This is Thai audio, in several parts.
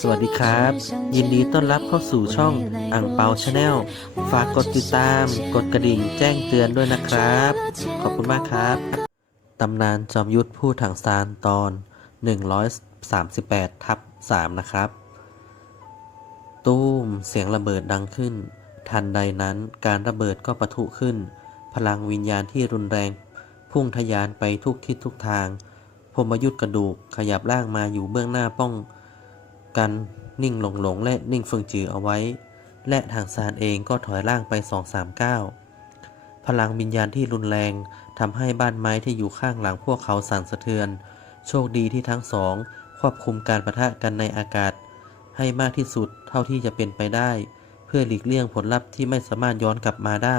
สวัสดีครับ ยินดีต้อนรับเข้าสู่ช่องอ่างเปาชาแนลฝากกดติดตาม กดกระดิ่งแจ้งเตือนด้วยนะครับ ขอบคุณมากครับ ตำนานจอมยุทธผู้ถังซานตอน 138ทับ3นะครับ ตู้มเสียงระเบิดดังขึ้น ทันใดนั้นการระเบิดก็ปะทุขึ้น พลังวิญญาณที่รุนแรง พุ่งทะยานไปทุกทิศทุกทางพมยุทธกระดูกขยับร่างมาอยู่เบื้องหน้าป้อง กันนิ่งหลงหลงและนิ่งเฟิงจือเอาไว้ และทางซานเองก็ถอยล่างไปสองสามก้าวพลังวิญญาณที่รุนแรงทำให้บ้านไม้ที่อยู่ข้างหลังพวกเขาสั่นสะเทือน โชคดีที่ทั้งสองควบคุมการประทะกันในอากาศ ให้มากที่สุดเท่าที่จะเป็นไปได้ เพื่อหลีกเลี่ยงผลลัพธ์ที่ไม่สามารถย้อนกลับมาได้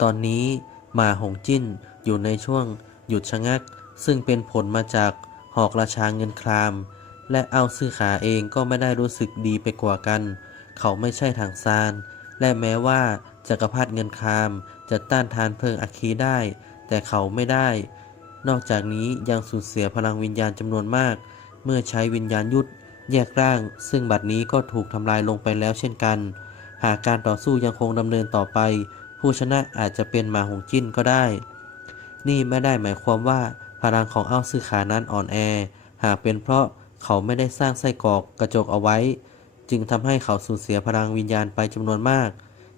ตอนนี้หมาหงจิ้นอยู่ในช่วงหยุดชะงัก ซึ่งเป็นผลมาจากหอกราชาเงินคราม และเอาซื่อขาเองก็ไม่ได้รู้สึกดีไปกว่ากัน เขาไม่ใช่ทางซาน และแม้ว่าจักรพรรดิเงินคามจะต้านทานเพลิงอัคคีได้ แต่เขาไม่ได้ นอกจากนี้ยังสูญเสียพลังวิญญาณจำนวนมาก เมื่อใช้วิญญาณยุทธแยกร่าง ซึ่งบัดนี้ก็ถูกทำลายลงไปแล้วเช่นกัน หากการต่อสู้ยังคงดำเนินต่อไป ผู้ชนะอาจจะเป็นหมาหงจิ้นก็ได้ นี่ไม่ได้หมายความว่าพลังของอ้าวซื่อขานั้นอ่อนแอ หากเป็นเพราะ เขาไม่ได้สร้างไส้กรอกกระจกเอาไว้ จึงทำให้เขาสูญเสียพลังวิญญาณไปจำนวนมาก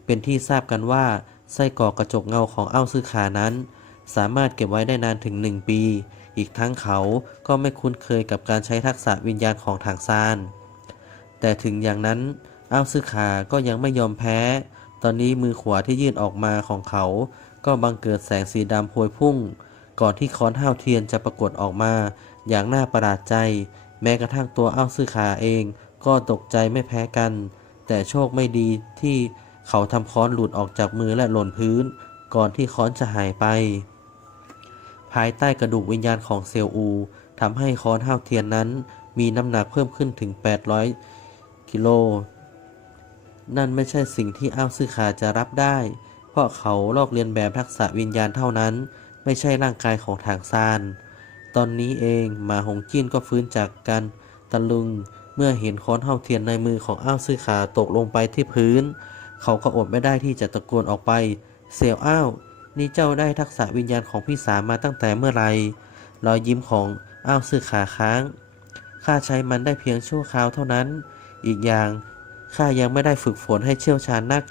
เป็นที่ทราบกันว่าไส้กรอกกระจกเงาของอ้าวซื่อขานั้น สามารถเก็บไว้ได้นานถึงหนึ่งปี อีกทั้งเขาก็ไม่คุ้นเคยกับการใช้ทักษะวิญญาณของทางซาน แต่ถึงอย่างนั้นอ้าวซื่อขาก็ยังไม่ยอมแพ้ ตอนนี้มือขวาที่ยื่นออกมาของเขา ก็บังเกิดแสงสีดำพวยพุ่ง ก่อนที่ค้อนห้าวเทียนจะปรากฏออกมา อย่างน่าประหลาดใจ แม้กระทั่งตัวอ้าวซื่อขาเองก็ตกใจไม่แพ้กัน แต่โชคไม่ดีที่เขาทำค้อนหลุดออกจากมือและหล่นพื้น ก่อนที่ค้อนจะหายไป ภายใต้กระดูกวิญญาณของเซลอูทำให้ค้อนห้าวเทียนนั้น มีน้ำหนักเพิ่มขึ้นถึง 800 กิโล นั่นไม่ใช่สิ่งที่อ้าวซื่อขาจะรับได้ เพราะเขาลอกเลียนแบบทักษะวิญญาณเท่านั้น ไม่ใช่ร่างกายของทางซาน ตอนนี้เองหมาหงจิ้นก็ฟื้นจากการตะลึง เมื่อเห็นค้อนเท่าเทียนในมือของอ้าวซื่อขาตกลงไปที่พื้น เขาก็อดไม่ได้ที่จะตะโกนออกไปเซลอ้าว นี่เจ้าได้ทักษะวิญญาณของพี่สามมาตั้งแต่เมื่อไหรรอยยิ้มของอ้าวซื่อขาค้างข้าใช้มันได้เพียงชั่วคราวเท่านั้น อีกอย่างข้ายังไม่ได้ฝึกฝนให้เชี่ยวชาญนัก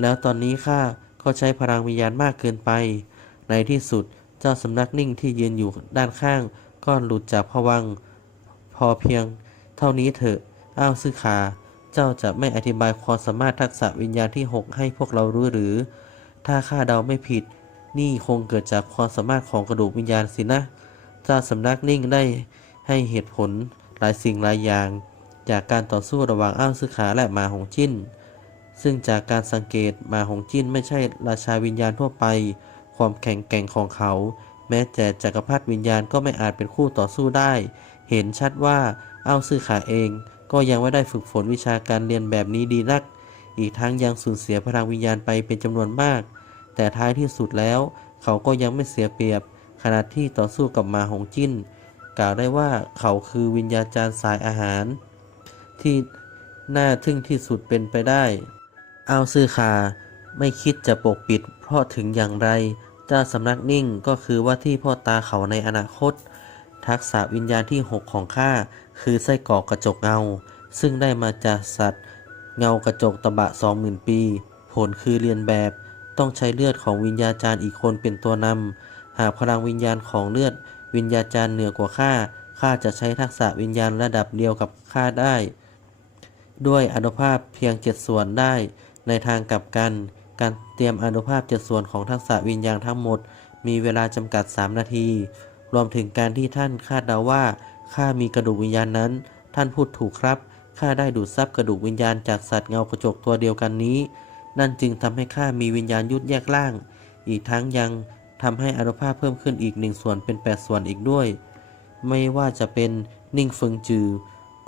แล้วตอนนี้ข้าก็ใช้พลังวิญญาณมากเกินไป ในที่สุด เจ้าสำนักนิ่งที่ยืนอยู่ด้านข้าง ก็หลุดจากผวัง พอเพียง เท่านี้เถอะ อ้าวซื่อขา เจ้าจะไม่อธิบายความสามารถทักษะวิญญาณที่หกให้พวกเรารู้หรือ ถ้าข้าเดาไม่ผิด นี่คงเกิดจากความสามารถของกระดูกวิญญาณสินะ เจ้าสำนักนิ่งได้ให้เหตุผลหลายสิ่งหลายอย่าง จากการต่อสู้ระหว่างอ้าวซื่อขาและหมาหงจิ้น ซึ่งจากการสังเกตหมาหงจิ้นไม่ใช่ราชาวิญญาณทั่วไป ความแข็งแกร่งของเขา แม้แต่จักรพรรดิวิญญาณก็ไม่อาจเป็นคู่ต่อสู้ได้ เห็นชัดว่าอ้าวซื่อขาเอง ก็ยังไม่ได้ฝึกฝนวิชาการเรียนแบบนี้ดีนัก อีกทั้งยังสูญเสียพลังวิญญาณไปเป็นจำนวนมาก แต่ท้ายที่สุดแล้ว เขาก็ยังไม่เสียเปรียบ ขณะที่ต่อสู้กับมาหงจิ้น กล่าวได้ว่าเขาคือวิญญาจารย์สายอาหาร ที่น่าทึ่งที่สุดเป็นไปได้อ้าวซื่อคาไม่คิดจะปกปิด ราะถึงอย่างไร เจ้าสำนักนิ่งก็คือว่าที่พ่อตาเขาในอนาคต ทักษะวิญญาณที่ 6 ของข้าคือไส้กรอกกระจกเงา ซึ่งได้มาจากสัตว์ เงากระจกตะบะสองหมื่นปี ผลคือเรียนแบบต้องใช้เลือดของวิญญาจารย์อีกคนเป็นตัวนำหากพลังวิญญาณของเลือด วิญญาจารย์เหนือกว่าข้าข้าจะใช้ทักษะวิญญาณระดับเดียวกับข้าได้ ด้วยอนุภาพเพียงเจ็ดส่วนได้ในทางกลับกันการ รียมอนุภาพเจ็ดส่วนของทักษะวิญญาณทั้งหมด มีเวลาจำกัด 3 นาที รวมถึงการที่ท่านคาดเดาว่าข้ามีกระดูกวิญญาณนั้น ท่านพูดถูกครับข้าได้ดูดซับกระดูกวิญญาณจากสัตว์เงากระจกตัวเดียวกันนี้ นั่นจึงทำให้ข้ามีวิญญาณยุดแยกล่าง อีกทั้งยังทำให้อนุภาพเพิ่มขึ้นอีกหนึ่งส่วนเป็น 8 ส่วนอีกด้วย ไม่ว่าจะเป็นนิ่งเฟิงจือ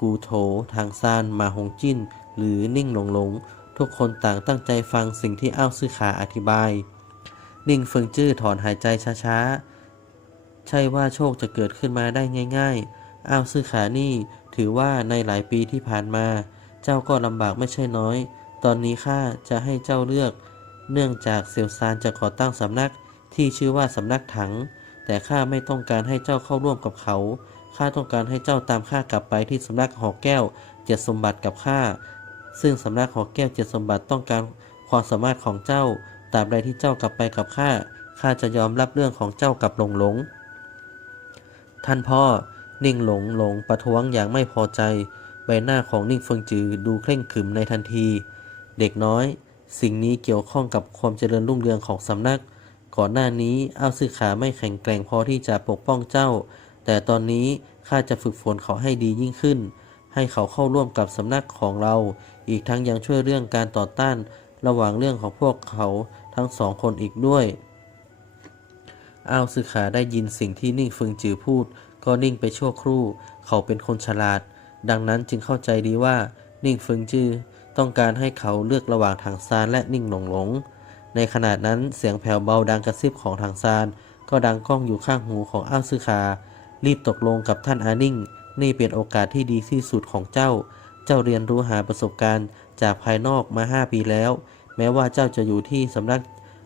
กูโถ ทางซาน มาหงจิ้น หรือนิ่งหลงหลง ทุกคนต่างตั้งใจฟังสิ่งที่อ้าวซื่อขาอธิบาย นิ่งเฟิงจื้อถอนหายใจช้าๆ ใช่ว่าโชคจะเกิดขึ้นมาได้ง่ายๆ อ้าวซื่อขานี่ถือว่าในหลายปีที่ผ่านมา เจ้าก็ลำบากไม่ใช่น้อย ตอนนี้ข้าจะให้เจ้าเลือก เนื่องจากเซียวซานจะขอตั้งสำนักที่ชื่อว่าสำนักถัง แต่ข้าไม่ต้องการให้เจ้าเข้าร่วมกับเขาข้าต้องการให้เจ้าตามข้ากลับไปที่สำนักหอแก้วเจ็ดสมบัติกับข้า ซึ่งสำนักหอแก้วเจ็ดสมบัติต้องการความสามารถของเจ้าตราบใดที่เจ้ากลับไปกับข้าข้าจะยอมรับเรื่องของเจ้ากับหลงหลง ท่านพ่อนิ่งหลงหลงประท้วงอย่างไม่พอใจ ใบหน้าของนิ่งเฟิงจือดูเคร่งขรึมในทันที เด็กน้อย สิ่งนี้เกี่ยวข้องกับความเจริญรุ่งเรืองของสำนัก ก่อนหน้านี้อ้าวซื่อขาไม่แข็งแกร่งพอที่จะปกป้องเจ้า แต่ตอนนี้ข้าจะฝึกฝนเขาให้ดียิ่งขึ้น ให้เขาเข้าร่วมกับสำนักของเรา อีกทั้งยังช่วยเรื่องการต่อต้านระหว่างเรื่องของพวกเขาทั้งสองคนอีกด้วย อ้าวซื่อขาได้ยินสิ่งที่นิ่งฟิงจือพูด ก็นิ่งไปชั่วครู่ เขาเป็นคนฉลาด ดังนั้นจึงเข้าใจดีว่านิ่งฟิงจือต้องการให้เขาเลือกระหว่างทางซานและนิ่งหลงหลง ในขณะนั้นเสียงแผ่วเบาดังกระซิบของทางซาน ก็ดังก้องอยู่ข้างหูของอ้าวซื่อขารีบตกลงกับท่านอานิ่ง นี่เป็นโอกาสที่ดีที่สุดของเจ้า เจ้าเรียนรู้หาประสบการณ์จากภายนอกมาห้าปีแล้ว แม้ว่าเจ้าจะอยู่ที่สำนัก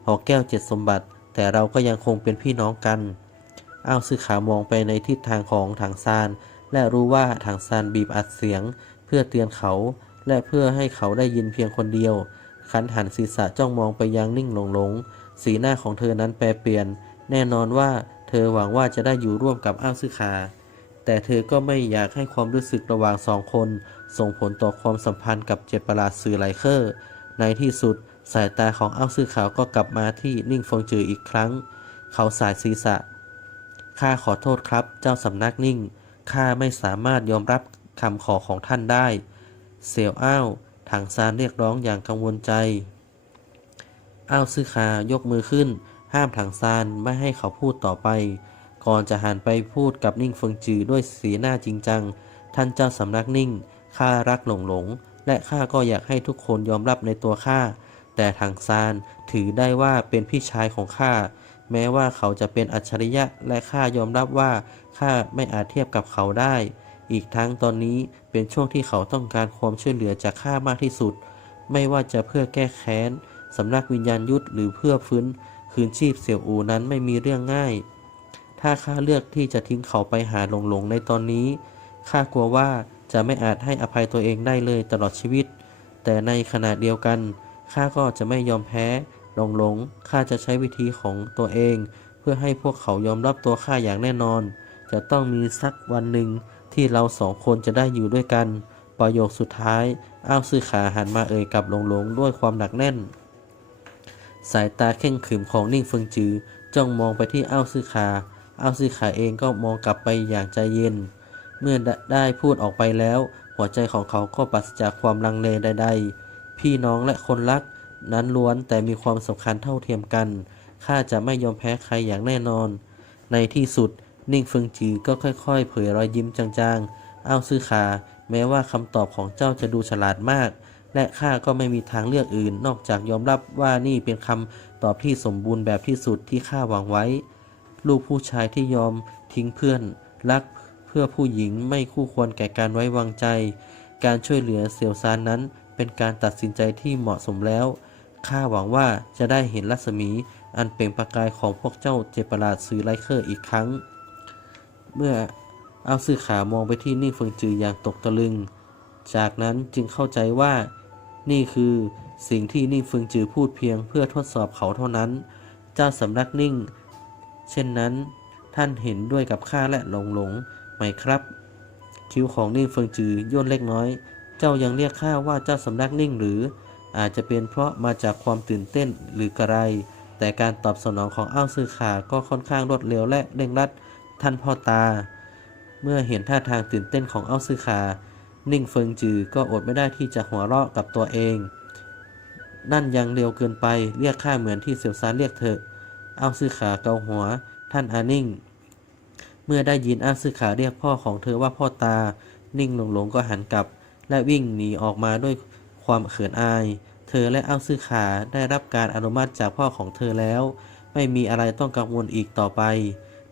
หอแก้วเจ็ดสมบัติ แต่เราก็ยังคงเป็นพี่น้องกัน อ้าวซื่อขามองไปในทิศทางของถังซาน และรู้ว่าถังซานบีบอัดเสียง เพื่อเตือนเขา และเพื่อให้เขาได้ยินเพียงคนเดียวคันหันศีรษะจ้องมองไปยังนิ่งหลงหลง สีหน้าของเธอนั้นแปรเปลี่ยน แน่นอนว่าเธอหวังว่าจะได้อยู่ร่วมกับอ้าวซื่อขา แต่เธอก็ไม่อยากให้ความรู้สึกระหว่างสองคน ส่งผลต่อความสัมพันธ์กับเจ็ดประหลาดสื่อไลเคอร์ ในที่สุดสายตาของอ้าวซื่อขาวก็กลับมาที่นิ่งฟงจืออีกครั้ง เขาสายศีรษะ ข้าขอโทษครับ เจ้าสำนักนิ่ง ข้าไม่สามารถยอมรับคำขอของท่านได้ เซียวอ้าวถังซานเรียกร้องอย่างกังวลใจ อ้าวซื่อขาวยกมือขึ้น ห้ามถังซานไม่ให้เขาพูดต่อไป ก่อนจะหันไปพูดกับนิ่งเฟิงจือด้วยสีหน้าจริงจัง ท่านเจ้าสำนักนิ่ง ข้ารักหลงหลง และข้าก็อยากให้ทุกคนยอมรับในตัวข้า แต่ถังซานถือได้ว่าเป็นพี่ชายของข้า แม้ว่าเขาจะเป็นอัจฉริยะและข้ายอมรับว่าข้าไม่อาจเทียบกับเขาได้ อีกทั้งตอนนี้เป็นช่วงที่เขาต้องการความช่วยเหลือจากข้ามากที่สุด ไม่ว่าจะเพื่อแก้แค้นสำนักวิญญาณยุทธหรือเพื่อฟื้นคืนชีพเสี่ยวอูนั้นไม่มีเรื่องง่าย ถ้าข้าเลือกที่จะทิ้งเขาไปหาหลงหลงในตอนนี้ ข้ากลัวว่าจะไม่อาจให้อภัยตัวเองได้เลยตลอดชีวิต แต่ในขณะเดียวกัน ข้าก็จะไม่ยอมแพ้หลงหลง ข้าจะใช้วิธีของตัวเอง เพื่อให้พวกเขายอมรับตัวข้าอย่างแน่นอน จะต้องมีสักวันหนึ่งที่เราสองคนจะได้อยู่ด้วยกัน ประโยคสุดท้าย อ้าวซื่อขาหันมาเอ่ยกับหลงหลงด้วยความหนักแน่น สายตาเข่งขรึมของนิ่งเฟิงจือจ้องมองไปที่อ้าวซื่อขา อ้าวซื่อขาเองก็มองกลับไปอย่างใจเย็น เมื่อได้ได้พูดออกไปแล้ว หัวใจของเขาก็ปราศจากความลังเลใด ๆ พี่น้องและคนรัก นั้นล้วนแต่มีความสำคัญเท่าเทียมกันข้าจะไม่ยอมแพ้ใครอย่างแน่นอน ในที่สุดนิ่งเฟิงจือก็ค่อยๆ เผยรอยยิ้มจางๆ อ้าวซื่อขา แม้ว่าคำตอบของเจ้าจะดูฉลาดมาก และข้าก็ไม่มีทางเลือกอื่น นอกจากยอมรับว่านี่เป็นคำตอบที่สมบูรณ์แบบที่สุดที่ข้าหวังไว้ ลูกผู้ชายที่ยอมทิ้งเพื่อน รักเพื่อผู้หญิงไม่คู่ควรแก่การไว้วางใจ การช่วยเหลือเสี่ยวซานนั้น เป็นการตัดสินใจที่เหมาะสมแล้ว ข้าหวังว่าจะได้เห็นรัศมี อันเปล่งประกายของพวกเจ้าเจประหลาดสื่อไลเคอร์อีกครั้ง เมื่อเอาสื่อขามองไปที่นิ่งเฟิงจืออย่างตกตะลึง จากนั้นจึงเข้าใจว่า นี่คือสิ่งที่นิ่งเฟิงจือพูดเพียงเพื่อทดสอบเขาเท่านั้น เจ้าสำนักนิ่ง เช่นนั้น ท่านเห็นด้วยกับข้าและหลงหลงไหมครับ คิ้วของนิ่งเฟิงจือย่นเล็กน้อย เจ้ายังเรียกข้าว่าเจ้าสำนักนิ่งหรือ อาจจะเป็นเพราะมาจากความตื่นเต้นหรือกระไร แต่การตอบสนองของอ้าวซื่อขาก็ค่อนข้างรวดเร็วและเร่งรัด ท่านพ่อตา เมื่อเห็นท่าทางตื่นเต้นของอ้าวซื่อขานิ่งเฟิงจือก็อดไม่ได้ที่จะหัวเราะกับตัวเอง นั่นยังเร็วเกินไป เรียกข้าเหมือนที่เสี่ยวซานเรียกเถอ อ้าวซื่อขาเกาหัว ท่านอานิ่ง เมื่อได้ยินอ้าวซื่อขาเรียกพ่อของเธอว่าพ่อตา นิ่งหลงหลงก็หันกลับ และวิ่งหนีออกมาด้วยความเขินอาย เธอและอ้าวซื่อขาได้รับการอนุมัติจากพ่อของเธอแล้ว ไม่มีอะไรต้องกังวลอีกต่อไป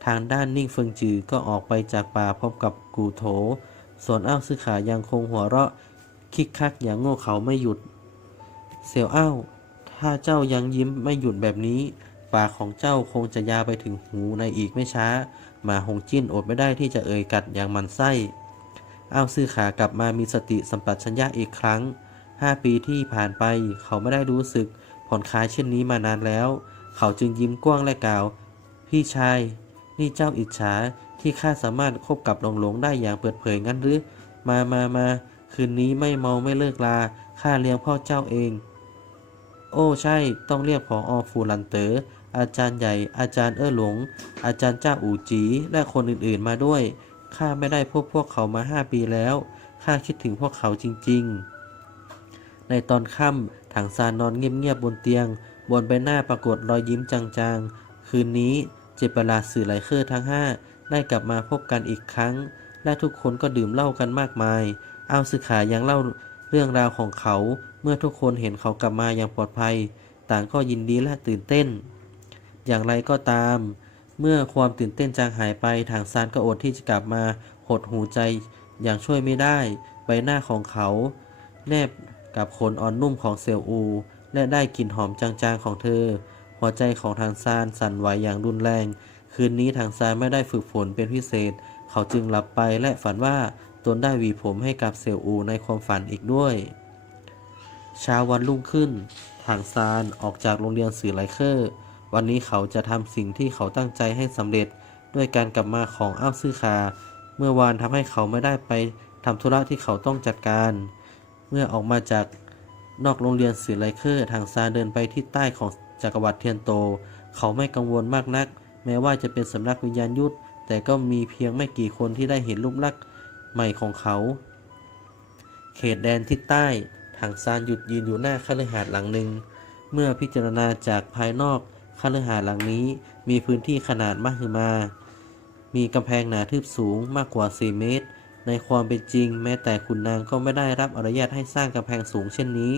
ทางด้านนิ่งเฟิงจือก็ออกไปจากป่าพร้อมกับกูโถ ส่วนอ้าวซื้อขายังคงหัวเราะคิกคักอย่างโง่เขาไม่หยุด เสี่ยวอ้าว ถ้าเจ้ายังยิ้มไม่หยุดแบบนี้ ปากของเจ้าคงจะยาวไปถึงหูในอีกไม่ช้า หมาหงจิ้นอดไม่ได้ที่จะเอ่ยกัดอย่างมันไส้อ้าวซื่อขากลับมามีสติสัมปชัญญะอีกครั้งห้าปีที่ผ่านไปเขาไม่ได้รู้สึกผ่อนคลายเช่นนี้มานานแล้ว เขาจึงยิ้มกว้างและกล่าว พี่ชาย นี่เจ้าอิจฉาที่ข้าสามารถคบกับหลงหลงได้อย่างเปิดเผยงั้นหรือ มามามาคืนนี้ไม่เมาไม่เลิกลาข้าเลี้ยงพ่อเจ้าเอง โอ้ใช่ต้องเรียกผออฟูลันเตอ อาจารย์ใหญ่ อาจารย์เอ้อหลง อาจารย์เจ้าอู่จี และคนอื่นๆมาด้วย ข้าไม่ได้พบพวกเขามาห้าปีแล้ว ข้าคิดถึงพวกเขาจริงๆ ในตอนค่ำถังซานนอนเงียบๆบนเตียง บนใบหน้าปรากฏรอยยิ้มจางๆ คืนนี้เจดประหลาสื่อไหลเคอร์ทั้งห้าได้กลับมาพบกันอีกครั้ง และทุกคนก็ดื่มเหล้ากันมากมายอาสึขายังเล่าเรื่องราวของเขา เมื่อทุกคนเห็นเขากลับมาอย่างปลอดภัย ต่างก็ยินดีและตื่นเต้น อย่างไรก็ตาม เมื่อความตื่นเต้นจางหายไปทางซานก็อดที่จะกลับมาหดหูใจอย่างช่วยไม่ได้ ใบหน้าของเขา แนบกับขนอ่อนนุ่มของเซลอู และได้กลิ่นหอมจางๆของเธอ หัวใจของทางซานสั่นไหวอย่างรุนแรง คืนนี้ทางซานไม่ได้ฝึกฝนเป็นพิเศษ เขาจึงหลับไปและฝันว่าตนได้หวีผมให้กับเซลอูในความฝันอีกด้วยเช้าวันรุ่งขึ้น ทางซานออกจากโรงเรียนสื่อไลเคอร์ วันนี้เขาจะทำสิ่งที่เขาตั้งใจให้สำเร็จด้วยการกลับมาของอ้าวซื่อคา เมื่อวานทำให้เขาไม่ได้ไปทำธุระที่เขาต้องจัดการ เมื่อออกมาจากนอกโรงเรียนสือไลเคอร์ทางซานเดินไปที่ใต้ของจักรวรรดิเทียนโต เขาไม่กังวลมากนัก แม้ว่าจะเป็นสำนักวิญญาณยุทธแต่ก็มีเพียงไม่กี่คนที่ได้เห็นรูปลักษณ์ใหม่ของเขา เขตแดนทิศใต้ทางซานหยุดยืนอยู่หน้าคฤหาสน์หลังหนึ่ง เมื่อพิจารณาจากภายนอก คฤหาสน์หลังนี้มีพื้นที่ขนาดมหึมา มีกำแพงหนาทึบสูงมากกว่า 4 เมตร ในความเป็นจริง แม้แต่ขุนนางก็ไม่ได้รับอนุญาตให้สร้างกำแพงสูงเช่นนี้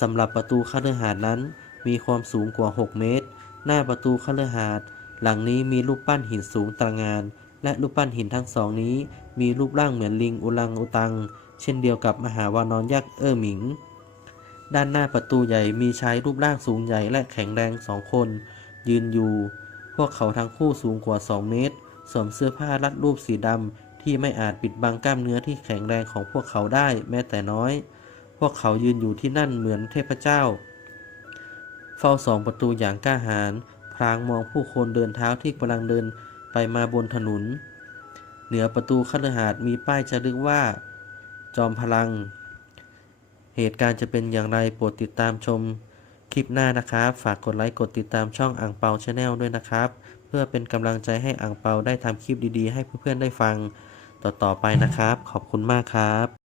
สำหรับประตูคฤหาสน์นั้น มีความสูงกว่า 6 เมตร หน้าประตูคฤหาสน์หลังนี้มีรูปปั้นหินสูงตระหงาน และรูปปั้นหินทั้งสองนี้ มีรูปร่างเหมือนลิงอุลังอุตัง เช่นเดียวกับมหาวานอนยักษ์เอ้อหมิง ด้านหน้าประตูใหญ่มีชายรูปร่างสูงใหญ่และแข็งแรงสองคน ยืนอยู่ พวกเขาทั้งคู่สูงกว่า 2 เมตร สวมเสื้อผ้ารัดรูปสีดำที่ไม่อาจปิดบังกล้ามเนื้อที่แข็งแรงของพวกเขาได้แม้แต่น้อย พวกเขายืนอยู่ที่นั่นเหมือนเทพเจ้า เฝ้าสองประตูอย่างกล้าหาญพลางมองผู้คนเดินเท้าที่กำลังเดินไปมาบนถนน เหนือประตูคฤหาสน์มีป้ายจะลึกว่า จอมพลัง เหตุการณ์จะเป็นอย่างไรโปรดติดตามชมคลิปหน้านะครับ ฝากกดไลค์กดติดตามช่องอ่างเปาชาแนลด้วยนะครับ เพื่อเป็นกำลังใจให้อ่างเปาได้ทำคลิปดีๆ ให้เพื่อนๆได้ฟังต่อๆไปนะครับ ขอบคุณมากครับ